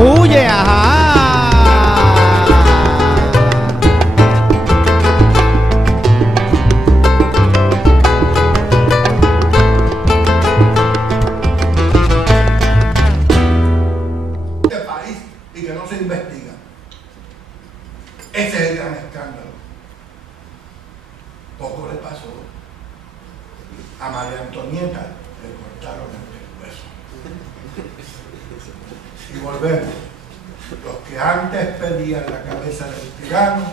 Huye, ajá. Este país y que no se investiga. Ese es el gran escándalo. Poco le pasó. A María Antonieta le cortaron el hueso. Y volvemos. Los que antes pedían la cabeza del tirano,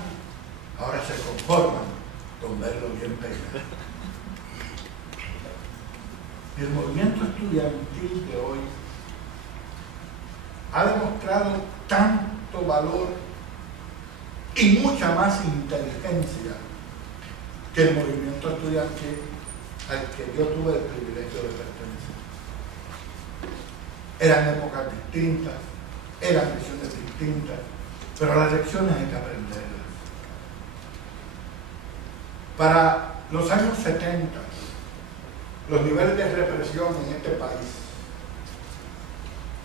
ahora se conforman con verlo bien peinado. Y el movimiento estudiantil de hoy ha demostrado tanto valor y mucha más inteligencia que el movimiento estudiantil al que yo tuve el privilegio de pertenecer. Eran épocas distintas, eran visiones distintas, pero las lecciones hay que aprenderlas. Para los años 70, los niveles de represión en este país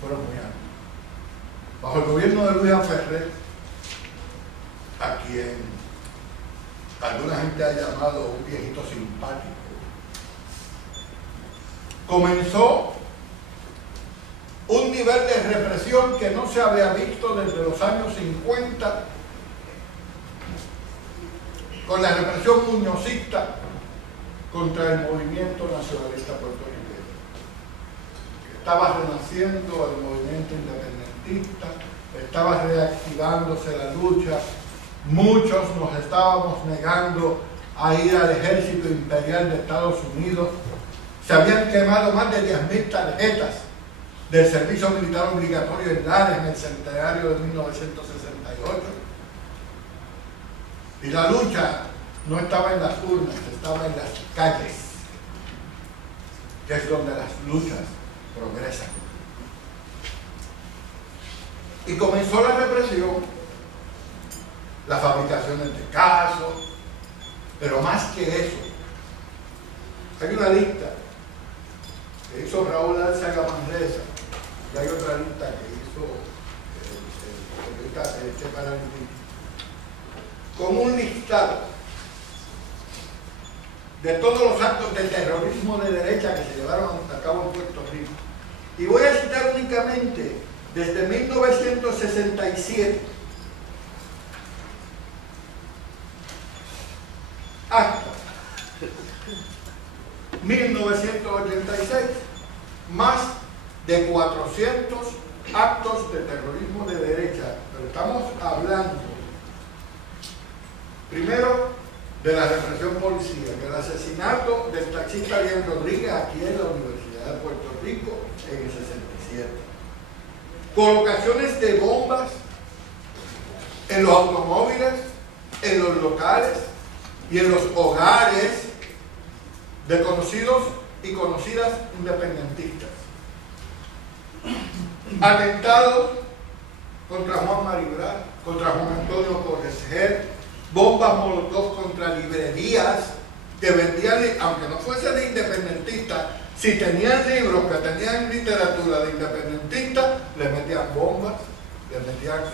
fueron muy altos. Bajo el gobierno de Luis Ferrer, a quien alguna gente ha llamado un viejito simpático, comenzó un nivel de represión que no se había visto desde los años 50, con la represión muñozista contra el movimiento nacionalista puertorriqueño. Estaba renaciendo el movimiento independentista, estaba reactivándose la lucha, muchos nos estábamos negando a ir al ejército imperial de Estados Unidos, se habían quemado más de 10.000 tarjetas del servicio militar obligatorio en Lares en el centenario de 1968. Y la lucha no estaba en las urnas, estaba en las calles, que es donde las luchas progresan. Y comenzó la represión, las fabricaciones de casos, pero más que eso, hay una lista que hizo Raúl Alzaga Manresa, y hay otra lista que hizo el Che Paralítico, con un listado de todos los actos de terrorismo de derecha que se llevaron a cabo en Puerto Rico. Y voy a citar únicamente desde 1967 hasta 1986, más de 400 actos de terrorismo de derecha. Pero estamos hablando primero de la represión policíaca, el asesinato del taxista Ariel Rodríguez aquí en la Universidad de Puerto Rico en el 67. Colocaciones de bombas en los automóviles, en los locales y en los hogares de conocidos y conocidas independentistas. Atentados contra Juan Maribral, contra Juan Antonio Correger, bombas molotov contra librerías que vendían, aunque no fuesen de independentistas, si tenían libros que tenían literatura de independentistas, le metían bombas, le tiraban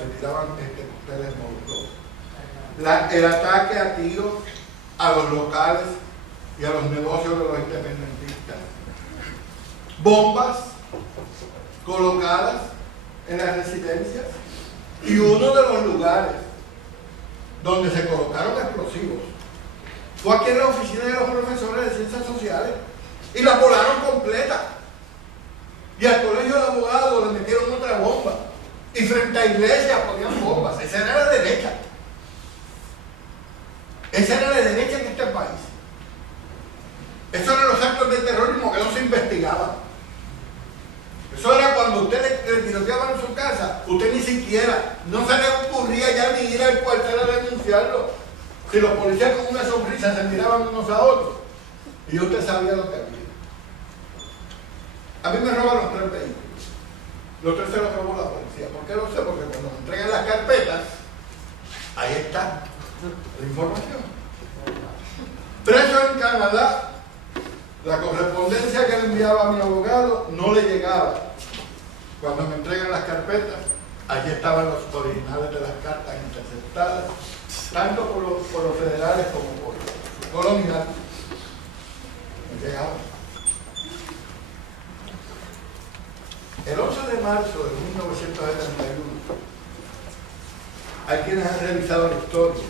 cócteles molotov. El ataque a tiros a los locales y a los negocios de los independentistas. Bombas colocadas en las residencias, y uno de los lugares donde se colocaron explosivos fue aquí en la oficina de los profesores de ciencias sociales, y la volaron completa, y al colegio de abogados le metieron otra bomba, y frente a iglesias ponían bombas. Esa era la derecha. Esa era la derecha en este país. Esos eran los actos de terrorismo que no se investigaban. Eso era cuando usted le tiroteaban en su casa, usted ni siquiera, no se le ocurría ya ni ir al cuartel a denunciarlo. Si los policías con una sonrisa se miraban unos a otros, y usted sabía lo que había. A mí me robaron 3 vehículos. Los 3 se los robó la policía. ¿Por qué lo sé? Porque cuando me entregan las carpetas, ahí está la información. Preso en Canadá, la correspondencia que le enviaba a mi abogado no le llegaba. Cuando me entregan las carpetas, Allí estaban los originales de las cartas interceptadas, tanto por los federales como por los coloniales. Llegaron. El 11 de marzo de 1971, hay quienes han revisado la historia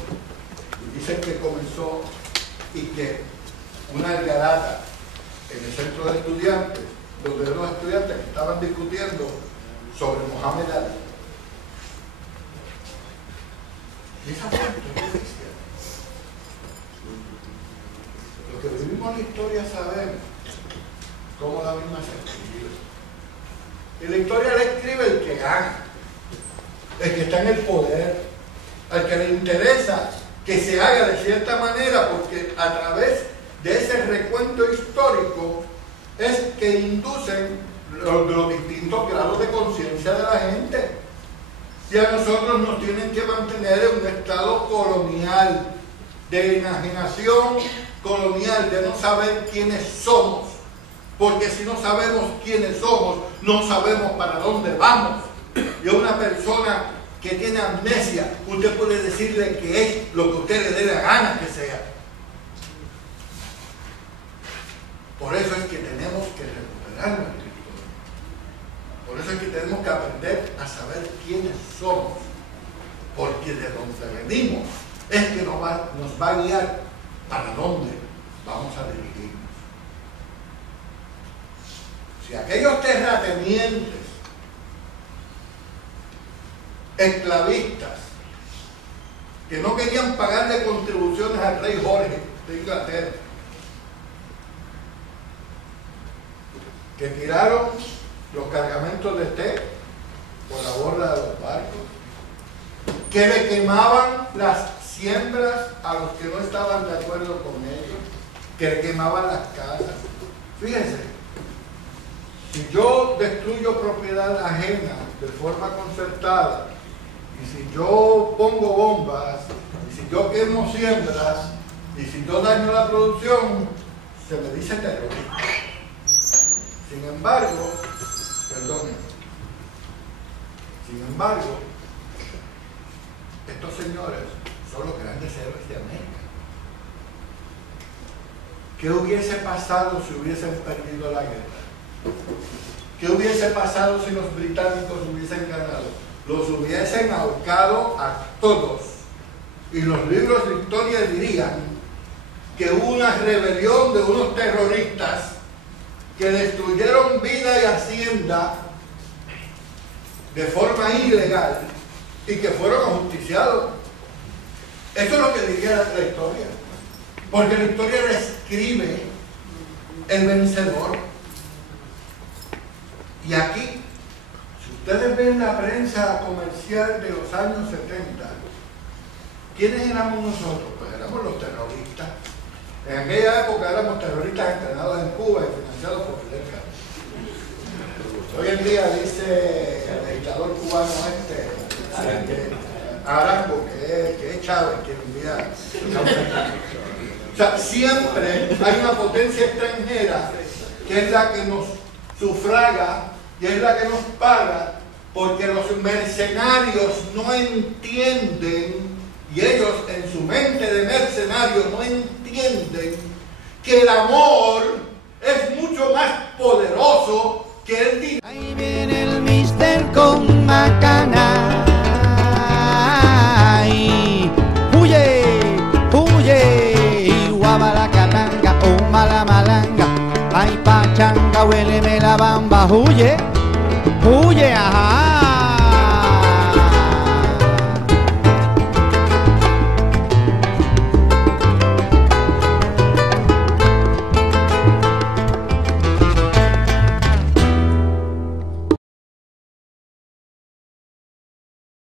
y dicen que comenzó y que una algarata en el centro de estudiantes, donde los estudiantes que estaban discutiendo sobre Mohamed Ali. Y esa fue la historia. Los que vivimos la historia sabemos cómo la misma se escribe. Y la historia la escribe el que gana, el que está en el poder, al que le interesa que se haga de cierta manera, porque a través de ese recuento histórico es que inducen los distintos grados de conciencia de la gente. Y a nosotros nos tienen que mantener en un estado colonial, de enajenación colonial, de no saber quiénes somos. Porque si no sabemos quiénes somos, no sabemos para dónde vamos. Y a una persona que tiene amnesia, usted puede decirle que es lo que usted le dé la gana que sea. Por eso es que tenemos que recuperar nuestra historia. Por eso es que tenemos que aprender a saber quiénes somos. Porque de donde venimos es que nos va a guiar para dónde vamos a dirigirnos. Si aquellos terratenientes, esclavistas, que no querían pagarle contribuciones al rey Jorge de Inglaterra, que tiraron los cargamentos de té por la borda de los barcos, que le quemaban las siembras a los que no estaban de acuerdo con ellos, que le quemaban las casas. Fíjense, si yo destruyo propiedad ajena de forma concertada, y si yo pongo bombas, y si yo quemo siembras, y si yo daño la producción, se me dice terrorista. Sin embargo, estos señores son los grandes héroes de América. ¿Qué hubiese pasado si hubiesen perdido la guerra? ¿Qué hubiese pasado si los británicos hubiesen ganado? Los hubiesen ahorcado a todos. Y los libros de historia dirían que hubo una rebelión de unos terroristas que destruyeron vida y hacienda de forma ilegal y que fueron ajusticiados. Eso es lo que diría la historia. Porque la historia describe el vencedor. Y aquí, si ustedes ven la prensa comercial de los años 70, ¿quiénes éramos nosotros? Pues éramos los terroristas. En aquella época éramos terroristas entrenados en Cuba y financiados por Fidel Castro. Hoy en día dice el dictador cubano Arango, que es Chávez quien envía. O sea, siempre hay una potencia extranjera que es la que nos sufraga y es la que nos paga, porque los mercenarios no entienden, y ellos en su mente de mercenarios no entienden que el amor es mucho más poderoso que el dinero. Ahí viene el mister con macana. Huye, huye, guabalacatanga, oh malamalanga. Ay pachanga, huéleme la bamba, huye, huye, ajá.